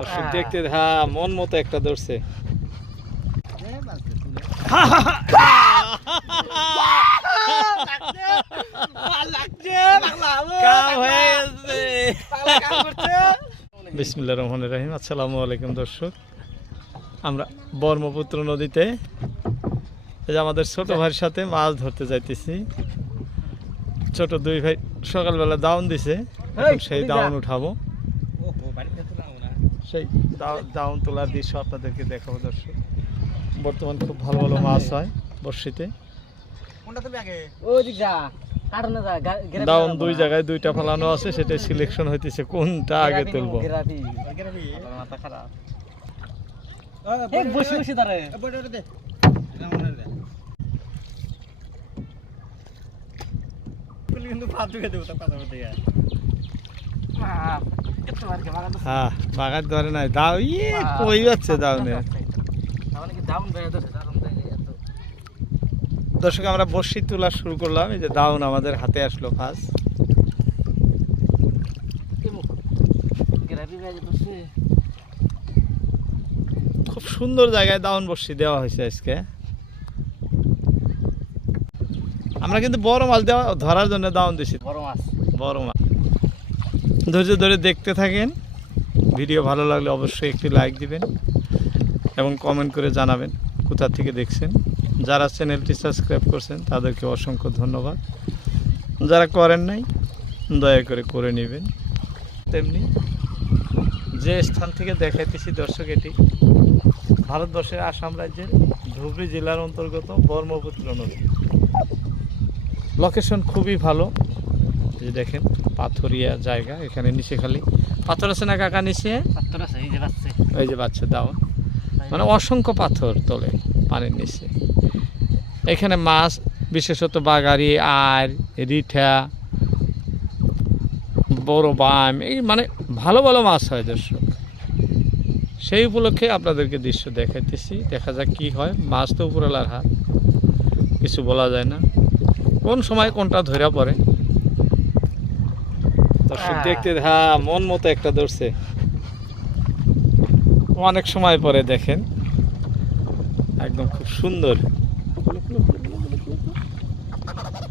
দর্শক দেখতে হ্যাঁ মন মতো একটা ধরছে। বিসমিল্লা রহমান রাহিম। আসসালামু আলাইকুম দর্শক। আমরা বর্মপুত্র নদীতে এই যে আমাদের ছোট ভাইয়ের সাথে মাছ ধরতে যাইতেছি। ছোট দুই ভাই সকালবেলা দাউন দিছে সেই দাউন উঠাবো। সেই দাউ- দাউন তোলার দৃশ্য আপনাদেরকে দেখাবো দর্শক। বর্তমান খুব ভালো ভালো মাছ হয় বর্ষিতে দাউন দুই জায়গায় দুইটা ফেলানো আছে সেটা সিলেকশন হইতেছে কোনটা আগে তুলবো? বসে বসে দাঁড়ে কিন্তু কথা বলতে। হ্যাঁ বাগার ধরে নাই। দাও ইয়ে কই যাচ্ছে দাউনে দর্শক আমরা বর্ষি তোলা শুরু করলাম। এই যে দাউন আমাদের হাতে আসলো ফার্স্ট খুব সুন্দর জায়গায় দাউন বর্ষি দেওয়া হয়েছে আজকে। আমরা কিন্তু বড় মাছ দেওয়া ধরার জন্য দাউন দিছি। বড় মাছ। বড় মাছ। ধৈর্য ধরে দেখতে থাকেন। ভিডিও ভালো লাগলে অবশ্যই একটি লাইক দিবেন এবং কমেন্ট করে জানাবেন কোথা থেকে দেখছেন। যারা চ্যানেলটি সাবস্ক্রাইব করছেন, তাদেরকে অসংখ্য ধন্যবাদ। যারা করেন নাই, দয়া করে করে নেবেন। তেমনি যে স্থান থেকে দেখাইতেছি দর্শক এটি, ভারতবর্ষের আসাম রাজ্যের ধুবড়ি জেলার অন্তর্গত ব্রহ্মপুত্র নদী। লোকেশন খুবই ভালো যে দেখেন। পাথরিয়া জায়গা এখানে নিচে খালি। পাথর আছে না কাকা নিচে? আছে এই যে বাচ্চা। ওই যে বাচ্চা দাও। মানে অসংখ্য পাথর তোলে পানির নিচে। এখানে মাছ বিশেষত বাগারি আর রিঠা বড় বাম এই মানে ভালো ভালো মাছ হয় দর্শক। সেই উপলক্ষে আপনাদেরকে দৃশ্য দেখাইতেছি। দেখা যাক কি হয়। মাছ তো উপরওয়ালার হাত কিছু বলা যায় না। কোন সময় কোনটা ধরা পড়ে? দর্শক দেখতে হ্যাঁ মন মতো একটা ধরছে। অনেক সময় পরে দেখেন। একদম খুব সুন্দর।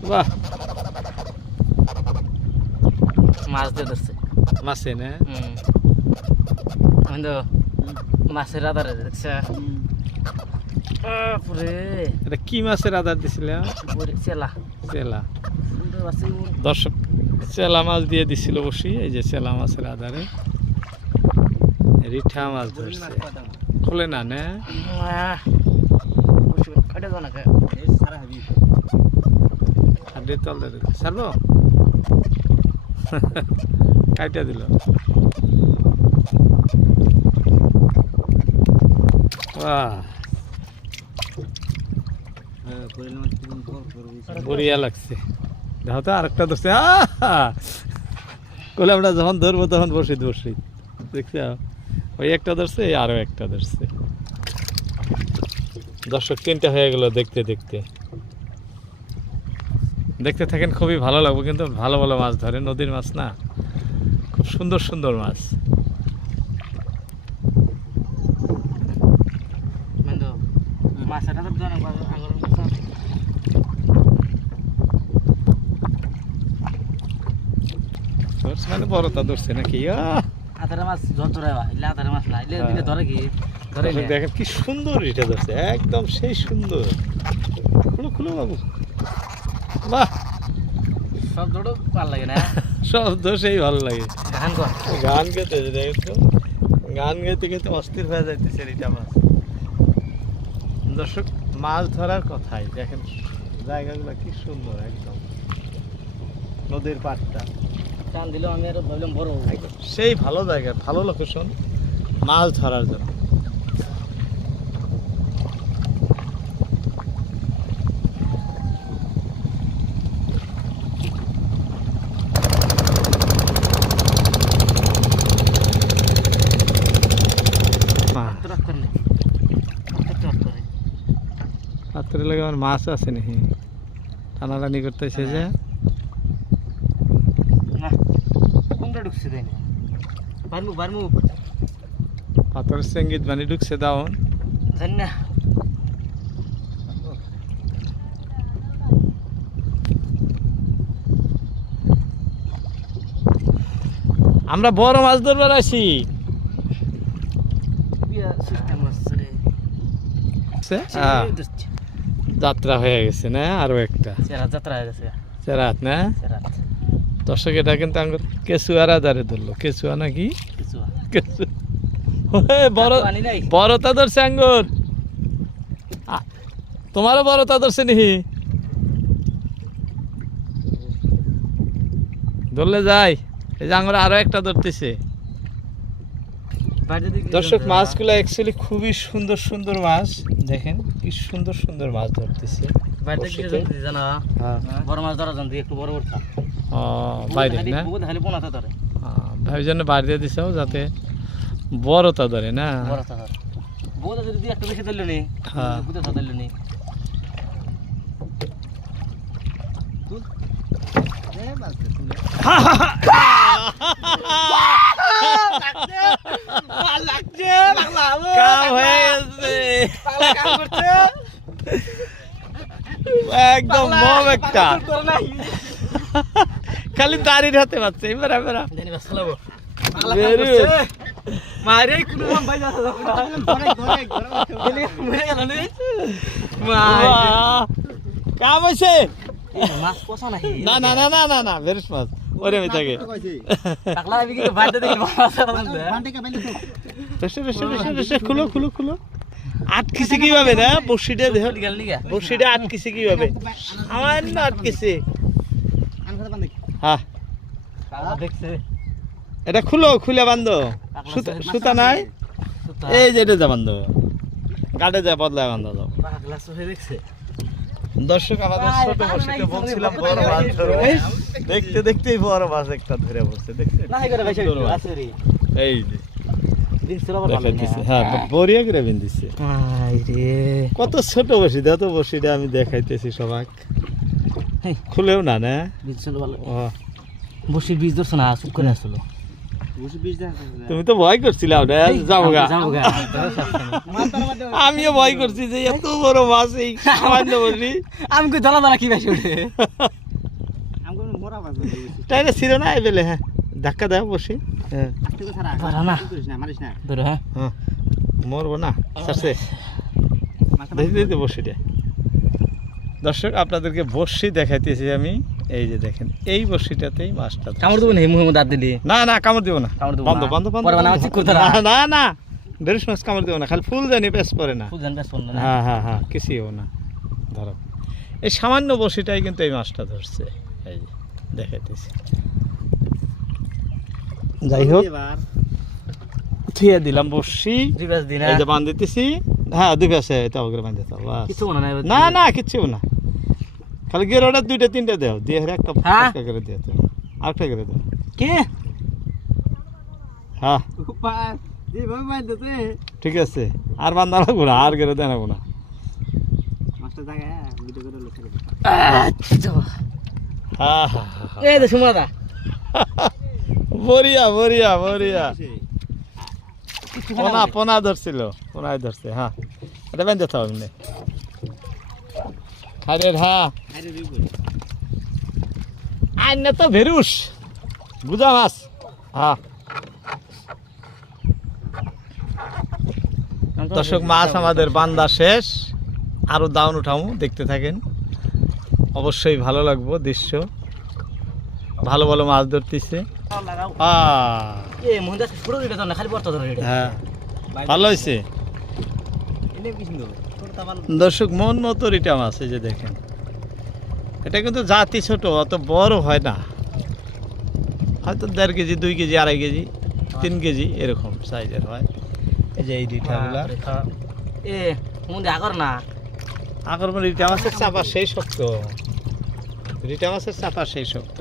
বাহ। মাছ দিয়ে ধরছে। মাসে না? হুম। কিন্তু মাছের আদারে দেখছে? এটা কি মাছের আদার দিছিলাম চেলা। চেলা। দর্শক চেলা মাছ দিয়ে দিছিল বসি এই যে চেলা মাছের আদারে। রিঠা মাছ ধরছে। খুলে না না। দিয়ে কাইটা দিল। বাহ। বড়িয়া লাগছে। দেখো তো আরেকটা ধরছে। আহা! আমরা যখন ধরবো তখন বসে, বসি। দেখছি ওই একটা ধরছে, এই আরও একটা ধরছে। দর্শক, তিনটা হয়ে গেল দেখতে দেখতে। দেখতে থাকেন, খুবই ভালো লাগবে, কিন্তু ভালো ভালো মাছ ধরে। নদীর মাছ না, খুব সুন্দর সুন্দর মাছ। কিন্তু মাছের আদার দাও না আঙুর ধরছে মানে বড়টা ধরছে নাকি! আদারে মাছ ধরে ইলে আদারে মাছ না ইলে হ্যাঁ। ধরে কি? ধরে দেখেন কি সুন্দর এটা ধরছে একদম সেই সুন্দর। খুলো খুলো বাবু। বাহ! সব দৌড়ো ভালো লাগে না। শব্দ সেই ভালো লাগে। কর। গান গেতে যে দেখেন গান গেতে গেতে অস্থির হয়ে যাইতেছে এটা মাছ। দর্শক মাছ ধরার কথাই। দেখেন জায়গাগুলো কি সুন্দর একদম। নদীর পাড়টা। টান দিল আমি আর ভাবলাম বড় সেই ভালো জায়গা ভালো লোকেশন মাছ ধরার জন্য। পাত্রে লাগে আমার মাছ আছে নাকি? টানাটানি করতেছে যে। বারমু পাথরের সংগীত মানে ঢুকছে দাউন জানি না আমরা বড় মাছ ধরবার আছি যাত্রা হয়ে গেছে না আরও একটা সেরা যাত্রা হয়ে গেছে রাত না দর্শক এটা কিন্তু আঙ্গুর কেঁচুয়ার আধারে ধরলো। কেঁচুয়া নাকি? বড় বড়তা ধরছে আঙ্গুর। তোমারও বড়তা ধরছে নিহি। ধরলে যাই। এই যে আঙ্গুর আরও একটা ধরতেছে। দর্শক মাছগুলো অ্যাকচুয়ালি খুবই সুন্দর সুন্দর মাছ। দেখেন কি সুন্দর সুন্দর মাছ ধরতেছে। হ্যাঁ। বড় মাছ ধরা একটু বড় বড় বাইরে না? জন্য বাইরে দিছেও যাতে বড়তা ধরে না? যদি একটা বেশি ধরলো নি হ্যাঁ। ধরলো নি। একদম মম একটা। খালি দাড়ির হাতে পাচ্ছে এবার এবার. মারে ভাই কাম হয়েছে মাছ পোষা নাই না না না না না না বেরিস মাছ। ওরে আমি থাকে টাকলা আমি কি? বাইরে দেখি মাছ বেশি বেশি বেশি বেশি খুলো খুলো খুলো। আটকিছে কীভাবে? না বসিটা বসিটা আটকিছে কীভাবে? আমার না আটকিছে। হ্যাঁ। দেখছে। এটা খুলো খুলে বান্ধো। সুতা সুতা নাই? এই যে এটা যা বান্ধো। গাড়ে যা বদলায় বান্ধা যাও দেখছে। দর্শক আমাদের ছোট বসিতে বলছিলাম বড় মাছ ধরবো দেখতে দেখতেই বড় মাছ একটা ধরে রে। এই যে। হ্যাঁ কত ছোট বসি দেখো বসিটা আমি দেখাইতেছি সবাক। খুলেও না না? দেখছিল ও, বসি বীজ ধরছ না চুপ করে আসলো। তুমি তো ভয় করছিলে আমিও ভয় করছি যে এত বড় মাছ এই সামান্য বসি। আমি কই দালা দালা কি বেশি ওঠে? তাই না ছিল না এই বেলে হ্যাঁ। ধাক্কা দাও বসি। হ্যাঁ। ধরো হ্যাঁ। মরবো না দেখতে বসিটা। দর্শক আপনাদেরকে বসি দেখাইতেছি আমি। এই যে দেখেন এই বসিটাতেই মাছটা কামড় দেবো না মধ্যে দাঁত দিলি? না না কামড় দিব না। কামড় দেবো বন্ধ। বন্ধ বন্ধ। না। না, না মাছ কামড় দিব না খালি ফুল জানি পেস পরে না। ফুল জান বেশ বন্ধ না হ্যাঁ হ্যাঁ হ্যাঁ হব না। ধরো। এই সামান্য বসিটাই কিন্তু এই মাছটা ধরছে। এই যে দেখাইতেছি। যাই হোক থুয়ে দিলাম দুই এই যে বান্ধ দিতেছি। হ্যাঁ দুই পাশে এটা বান্ধ দিতে বাস। কিছু না না কিচ্ছু না খালি গেরোটা দুইটা তিনটা দেও দিয়ে হেরে একটা হ্যাঁ? একটা করে দিয়ে তো আরেকটা করে দাও। কে? হ্যাঁ। ঠিক আছে আর বান্ধা লাগবো না আর গেরে লাগবো না। আচ্ছা হ্যাঁ হ্যাঁ হ্যাঁ। সুমা বরিয়া বরিয়া বরিয়া পোনা পোনা ধরছিল পোনায় ধরছে হ্যাঁ। এটা বেঁধে থাও এমনি। আইন তো ভেরুস। বুঝা মাছ। হ্যাঁ। দর্শক মাছ আমাদের বান্দা শেষ। আরও দাউন উঠামু দেখতে থাকেন। অবশ্যই ভালো লাগবো দৃশ্য। ভালো ভালো মাছ ধরতেছে। এ হ্যাঁ। ভালো হয়েছে দর্শক মন মতো রিটা মাছ এই যে দেখেন। এটা কিন্তু জাতি ছোট অত বড় হয় না। হয়তো দেড় কেজি দুই কেজি আড়াই কেজি তিন কেজি এরকম সাইজের হয়। এই যে এই রিটাগুলা এ মন্দির আগর না? আগর মানে রিটা মাছের চাপা সেই শক্ত। রিটা মাছের চাপা সেই শক্ত।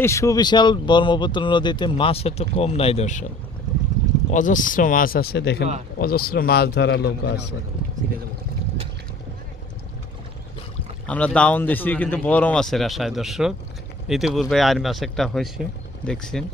এই সুবিশাল ব্রহ্মপুত্র নদীতে মাছ তো কম নাই দর্শক। অজস্র মাছ আছে, দেখেন, অজস্র মাছ ধরা লোক আছে। আমরা দাউন দিছি, কিন্তু বড় মাছের আশায় দর্শক। ইতিপূর্বে আর মাছ একটা হয়েছে, দেখছেন।